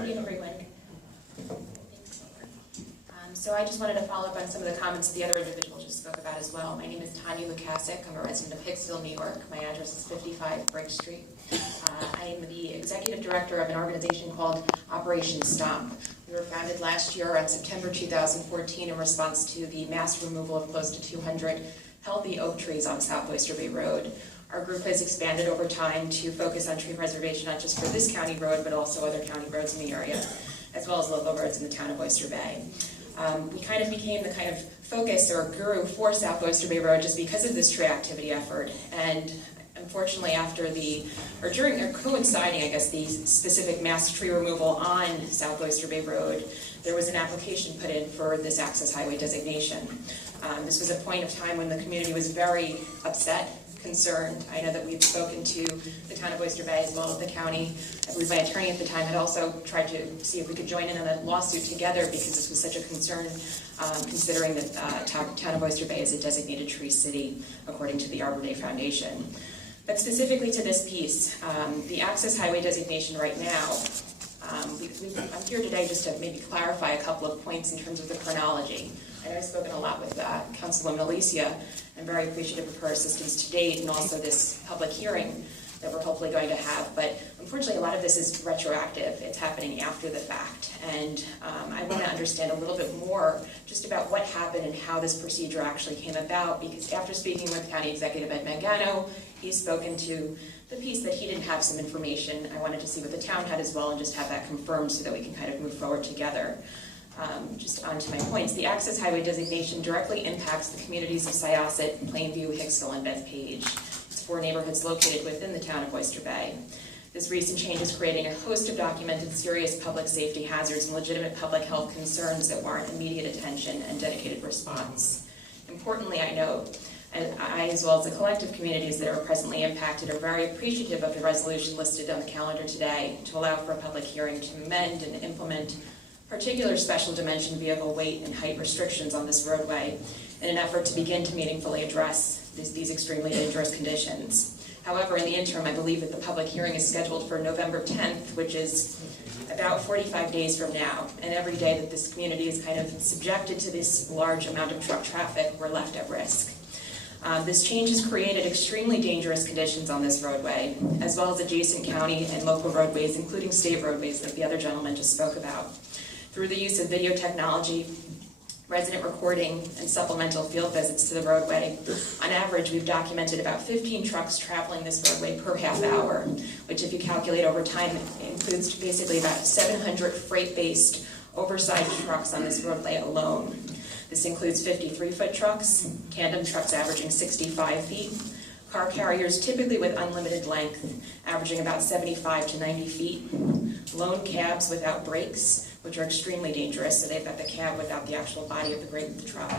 morning, everyone. So I just wanted to follow up on some of the comments the other individual just spoke about as well. My name is Tanya. I'm a resident of Hicksville, New York. My address is 55 Brick Street. I am the executive director of an organization called Operation Stomp. We were founded last year on September 2014 in response to the mass removal of close to 200 healthy oak trees on South Oyster Bay Road. Our group has expanded over time to focus on tree preservation, not just for this county road, but also other county roads in the area, as well as local roads in the town of Oyster Bay. We kind of became the kind of focus or guru for South Oyster Bay Road just because of this tree activity effort. And unfortunately, coinciding, I guess, the specific mass tree removal on South Oyster Bay Road, there was an application put in for this access highway designation. This was a point of time when the community was very upset, concerned. I know that we've spoken to the town of Oyster Bay as well as the county. I believe my attorney at the time had also tried to see if we could join in on a lawsuit together because this was such a concern, considering that town of Oyster Bay is a designated tree city according to the Arbor Day Foundation. But specifically to this piece, the access highway designation right now, I'm here today just to maybe clarify a couple of points in terms of the chronology. I know I've spoken a lot with Councilwoman Alicia. I'm very appreciative of her assistance to date and also this public hearing that we're hopefully going to have. But unfortunately, a lot of this is retroactive. It's happening after the fact. And I want to understand a little bit more just about what happened and how this procedure actually came about, because after speaking with County Executive Ed Mangano, he's spoken to the piece that he didn't have some information. I wanted to see what the town had as well and just have that confirmed so that we can kind of move forward together. Just on to my points, the access highway designation directly impacts the communities of Syosset, Plainview, Hicksville, and Bethpage. It's 4 neighborhoods located within the town of Oyster Bay. This recent change is creating a host of documented serious public safety hazards and legitimate public health concerns that warrant immediate attention and dedicated response. Importantly, I note, and I, as well as the collective communities that are presently impacted, are very appreciative of the resolution listed on the calendar today to allow for a public hearing to amend and implement particular special dimension vehicle weight and height restrictions on this roadway in an effort to begin to meaningfully address these extremely dangerous conditions. However, in the interim, I believe that the public hearing is scheduled for November 10th, which is about 45 days from now. And every day that this community is kind of subjected to this large amount of truck traffic, we're left at risk. This change has created extremely dangerous conditions on this roadway, as well as adjacent county and local roadways, including state roadways that the other gentleman just spoke about. Through the use of video technology, resident recording, and supplemental field visits to the roadway, on average, we've documented about 15 trucks traveling this roadway per half hour, which if you calculate over time, includes basically about 700 freight-based oversized trucks on this roadway alone. This includes 53-foot trucks, tandem trucks averaging 65 feet, car carriers typically with unlimited length, averaging about 75 to 90 feet, lone cabs without brakes, which are extremely dangerous, so they've got the cab without the actual body of the brake of the truck.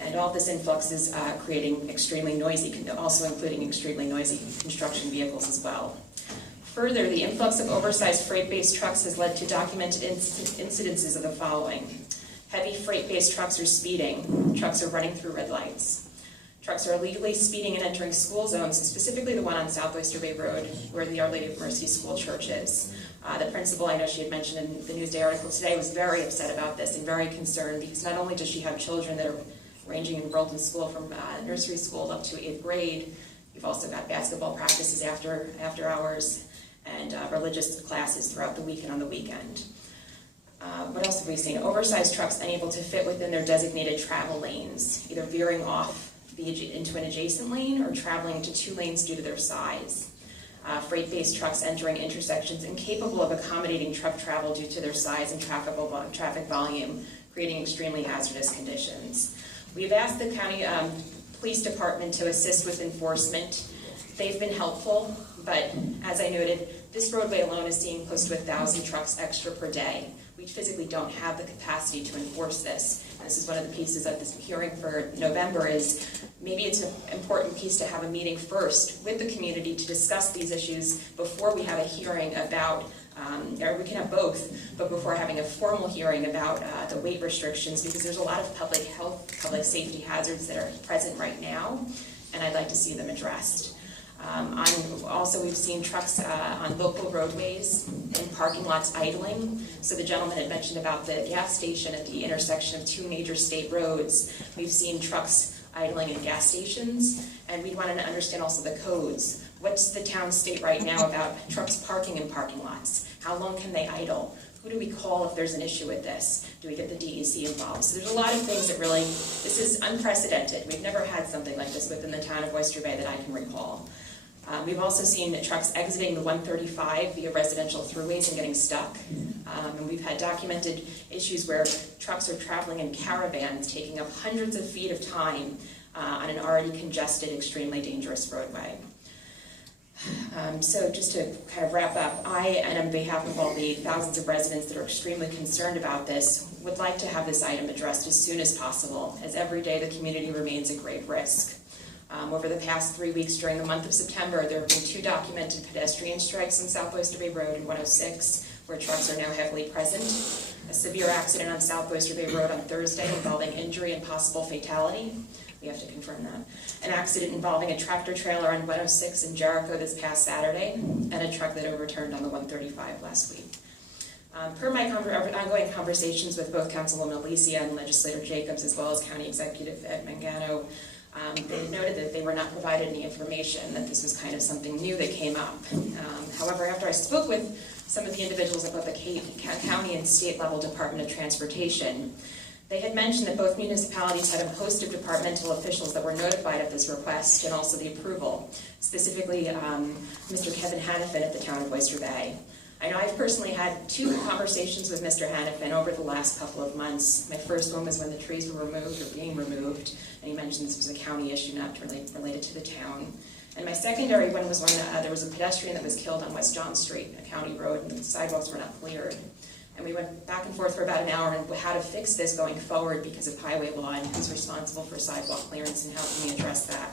And all this influx is creating extremely noisy, also including extremely noisy construction vehicles as well. Further, the influx of oversized freight-based trucks has led to documented incidences of the following. Heavy freight-based trucks are speeding. Trucks are running through red lights. Trucks are illegally speeding and entering school zones, specifically the one on South Oyster Bay Road, where the Our Lady of Mercy School Church is. The principal, I know she had mentioned in the Newsday article today, was very upset about this and very concerned because not only does she have children that are ranging enrolled in school from nursery school up to 8th grade, you've also got basketball practices after hours and religious classes throughout the week and on the weekend. What else have we seen? Oversized trucks unable to fit within their designated travel lanes, either veering off into an adjacent lane or traveling into 2 lanes due to their size. Freight-based trucks entering intersections incapable of accommodating truck travel due to their size and traffic volume, creating extremely hazardous conditions. We've asked the county police department to assist with enforcement. They've been helpful, but as I noted, this roadway alone is seeing close to 1,000 trucks extra per day. We physically don't have the capacity to enforce this. And this is one of the pieces of this hearing for November is maybe it's an important piece to have a meeting first with the community to discuss these issues before we have a hearing about, or we can have both, but before having a formal hearing about the weight restrictions, because there's a lot of public health, public safety hazards that are present right now, and I'd like to see them addressed. Also, we've seen trucks on local roadways in parking lots idling. So the gentleman had mentioned about the gas station at the intersection of two major state roads. We've seen trucks idling in gas stations, and we wanted to understand also the codes. What's the town state right now about trucks parking in parking lots? How long can they idle? Who do we call if there's an issue with this? Do we get the DEC involved? So there's a lot of things that really, this is unprecedented. We've never had something like this within the town of Oyster Bay that I can recall. We've also seen trucks exiting the 135 via residential throughways and getting stuck. And we've had documented issues where trucks are traveling in caravans, taking up hundreds of feet of time on an already congested, extremely dangerous roadway. So just to kind of wrap up, I, and on behalf of all the thousands of residents that are extremely concerned about this, would like to have this item addressed as soon as possible, as every day the community remains at great risk. Over the past 3 weeks during the month of September, there have been 2 documented pedestrian strikes on South Oyster Bay Road and 106, where trucks are now heavily present. A severe accident on South Oyster Bay Road on Thursday involving injury and possible fatality. We have to confirm that. An accident involving a tractor trailer on 106 in Jericho this past Saturday, and a truck that overturned on the 135 last week. Per my ongoing conversations with both Councilwoman Alicia and Legislator Jacobs, as well as County Executive Ed Mangano, they noted that they were not provided any information, that this was kind of something new that came up. However, after I spoke with some of the individuals above the county and state level Department of Transportation, they had mentioned that both municipalities had a host of departmental officials that were notified of this request and also the approval, specifically Mr. Kevin Hannafin at the town of Oyster Bay. I know I've personally had 2 conversations with Mr. Hannafin over the last couple of months. My first one was when the trees were removed or being removed, and he mentioned this was a county issue, not related to the town. And my secondary one was when there was a pedestrian that was killed on West John Street, a county road, and the sidewalks were not cleared. And we went back and forth for about an hour on how to fix this going forward because of highway law and who's responsible for sidewalk clearance and how can we address that.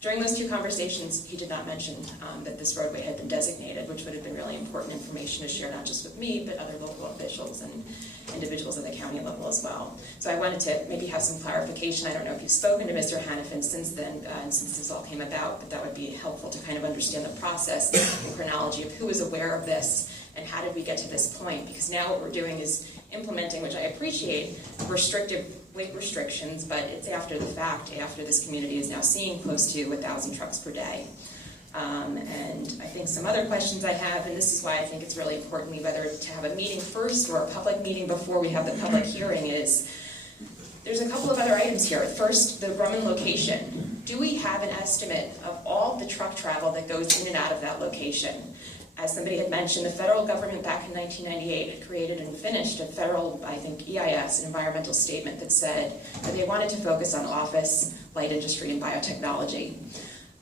During those 2 conversations, he did not mention that this roadway had been designated, which would have been really important information to share, not just with me, but other local officials and individuals at the county level as well. So I wanted to maybe have some clarification. I don't know if you've spoken to Mr. Hannafin since then, and since this all came about, but that would be helpful to kind of understand the process and chronology of who is aware of this and how did we get to this point, because now what we're doing is implementing, which I appreciate, restrictive weight restrictions, but it's after the fact, after this community is now seeing close to 1,000 trucks per day. And I think some other questions I have, and this is why I think it's really important whether to have a meeting first or a public meeting before we have the public hearing, is there's a couple of other items here. First, the Roman location. Do we have an estimate of all the truck travel that goes in and out of that location? As somebody had mentioned, the federal government back in 1998 had created and finished a federal, I think, EIS, an environmental statement that said that they wanted to focus on office, light industry, and biotechnology.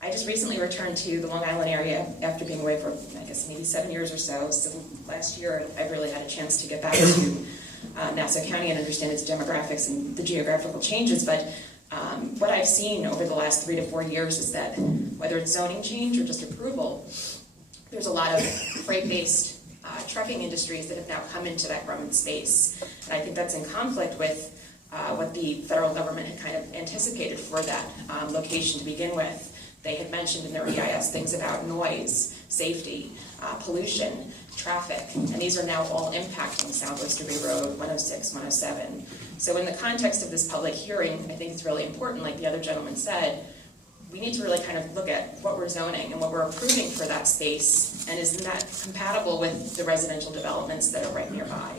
I just recently returned to the Long Island area after being away for, I guess, maybe 7 years or so. So last year, I really had a chance to get back to Nassau County and understand its demographics and the geographical changes. But what I've seen over the last 3 to 4 years is that whether it's zoning change or just approval, there's a lot of freight-based trucking industries that have now come into that Roman space. And I think that's in conflict with what the federal government had kind of anticipated for that location to begin with. They had mentioned in their EIS things about noise, safety, pollution, traffic, and these are now all impacting South Oyster Bay Road, 106, 107. So in the context of this public hearing, I think it's really important, like the other gentleman said, we need to really kind of look at what we're zoning and what we're approving for that space, and isn't that compatible with the residential developments that are right nearby.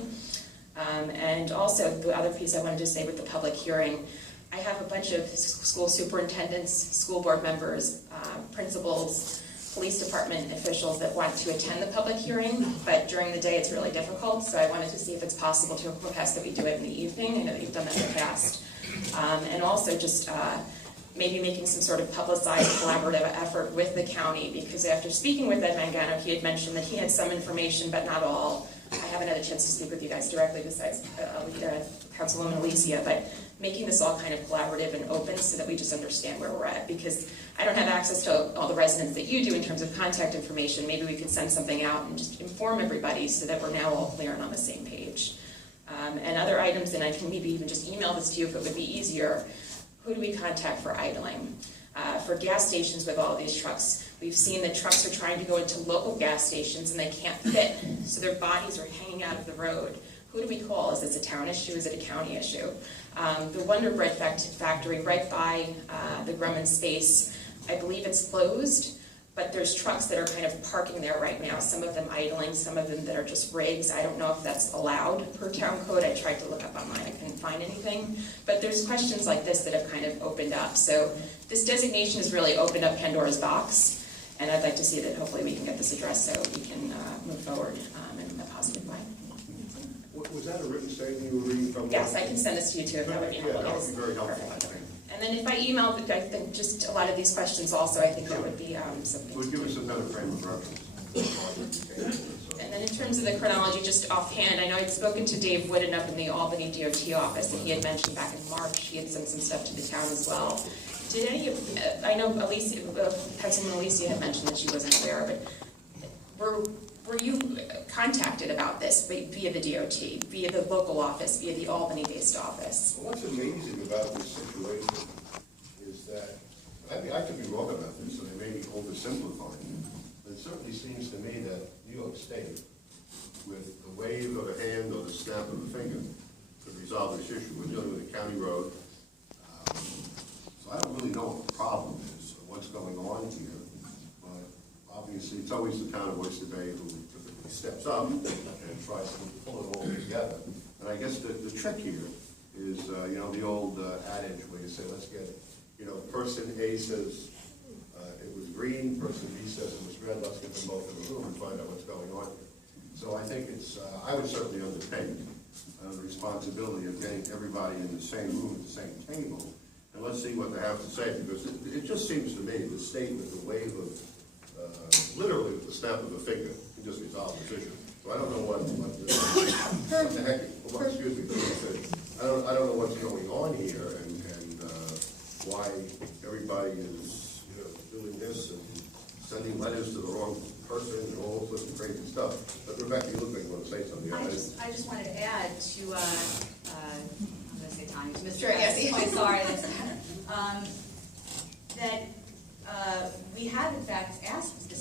And also, the other piece I wanted to say with the public hearing, I have a bunch of school superintendents, school board members, principals, police department officials that want to attend the public hearing, but during the day it's really difficult, so I wanted to see if it's possible to request that we do it in the evening. I know that you've done that in the past. And also just maybe making some sort of publicized collaborative effort with the county, because after speaking with Ed Mangano, he had mentioned that he had some information, but not all. I haven't had a chance to speak with you guys directly besides Councilwoman Alicia, but making this all kind of collaborative and open so that we just understand where we're at, because I don't have access to all the residents that you do in terms of contact information. Maybe we could send something out and just inform everybody so that we're now all clear and on the same page. And other items, and I can maybe even just email this to you if it would be easier. Who do we contact for idling? For gas stations with all these trucks, we've seen that trucks are trying to go into local gas stations and they can't fit, so their bodies are hanging out of the road. Who do we call? Is this a town issue? Is it a county issue? The Wonder Bread factory right by the Grumman space, I believe it's closed, but there's trucks that are kind of parking there right now, some of them idling, some of them that are just rigs. I don't know if that's allowed per town code. I tried to look up online, I couldn't find anything. But there's questions like this that have kind of opened up. So this designation has really opened up Pandora's box, and I'd like to see that hopefully we can get this addressed so we can move forward in a positive way. Was that a written statement you were reading from? Yes, I can send this to you too if that would be helpful. Yeah, that would be very helpful. Perfect. And then if I email, I think just a lot of these questions also, I think that would be something. Would give us another frame of reference. And then in terms of the chronology, just offhand, I know I'd spoken to Dave Wooden up in the Albany DOT office, and he had mentioned back in March he had sent some stuff to the town as well. Did any of, I know Alicia, Councilwoman Alicia had mentioned that she wasn't aware, but were you contacted about this via the DOT, via the local office, via the Albany-based office? Well, what's amazing about this situation is that, I mean, I could be wrong about this, so they may be oversimplifying, but it certainly seems to me that New York State, with the wave of a hand or the snap of a finger, could resolve this issue. We're dealing with a county road, so I don't really know what the problem is or what's going on here. Obviously, it's always the town of Oyster Bay who typically steps up and tries to pull it all together. And I guess the trick here is, you know, the old adage where you say, let's get, you know, person A says it was green, person B says it was red, let's get them both in the room and find out what's going on here. So I think it's, I would certainly undertake the responsibility of getting everybody in the same room at the same table. And let's see what they have to say, because it just seems to me the state with the wave of literally with the snap of a finger, can just resolve this issue. So I don't know what the heck, excuse me, I don't know what's going on here and why everybody is, you know, doing this and sending letters to the wrong person and all sorts of crazy stuff. But Rebecca, you look like you want to say something. I just wanted to add to, I'm going to say Tanya, to Mr. Sure, yes. Point, sorry, that we have in fact asked the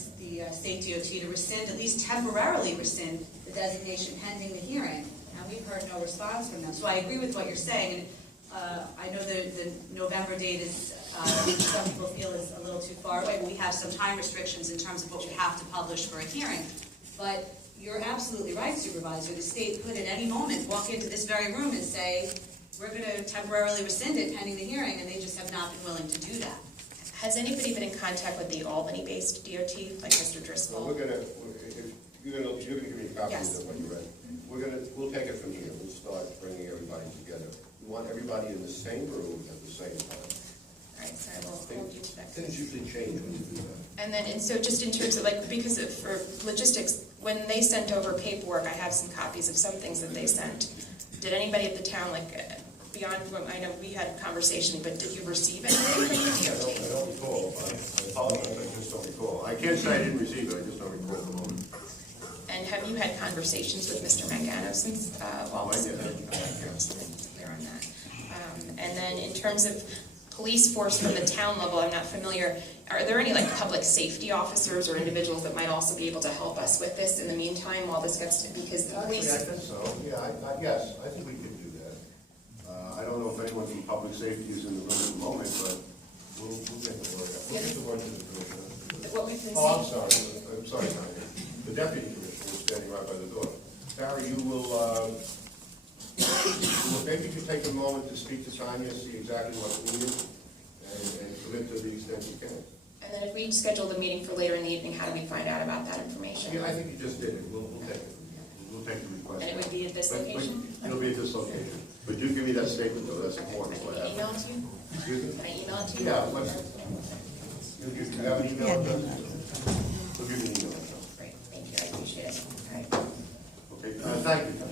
state DOT to rescind, at least temporarily rescind, the designation pending the hearing, and we've heard no response from them. So I agree with what you're saying, and I know the November date is, some people feel is a little too far away, but we have some time restrictions in terms of what we have to publish for a hearing. But you're absolutely right, Supervisor. The state could at any moment walk into this very room and say, we're going to temporarily rescind it pending the hearing, and they just have not been willing to do that. Has anybody been in contact with the Albany-based DOT, like Mr. Driscoll? Well, if you're gonna give me copies Yes. of what you read. We'll take it from here. We'll start bringing everybody together. We want everybody in the same room at the same time. All right, so I will hold you to that. Things usually change when you do that. And so just in terms of like, because for logistics, when they sent over paperwork, I have some copies of some things that they sent. Did anybody at the town, like, beyond what I know we had a conversation, but did you receive anything from the DOT? I don't recall. I apologize, I just don't recall. I can't say I didn't receive it, I just don't recall at the moment. And have you had conversations with Mr. Mangano since all this? I did. Clear on that. And then in terms of police force from the town level, I'm not familiar. Are there any like public safety officers or individuals that might also be able to help us with this in the meantime while this gets to, because the police... Actually, I think so. Yeah, yes, I think we could do that. I don't know if anyone from public safety is in the room at the moment, but we'll get the word out. We'll get the word to the commissioner. What we've been Oh, seeing... I'm sorry, Tanya. The deputy commissioner is standing right by the door. Barry, you will, maybe you can take a moment to speak to Tanya, see exactly what's needed, and commit to the extent you can. And then if we schedule the meeting for later in the evening, how do we find out about that information? Yeah, I think you just did it. We'll take it. We'll take the request. And it would be at this location? It'll be at this location. But do give me that statement, though. That's important. Can I email it to you? Excuse me? Can I email it to you? Yeah, do you have an email address? We'll give you an email address. Great, thank you, I appreciate it. All right. Okay, thank you.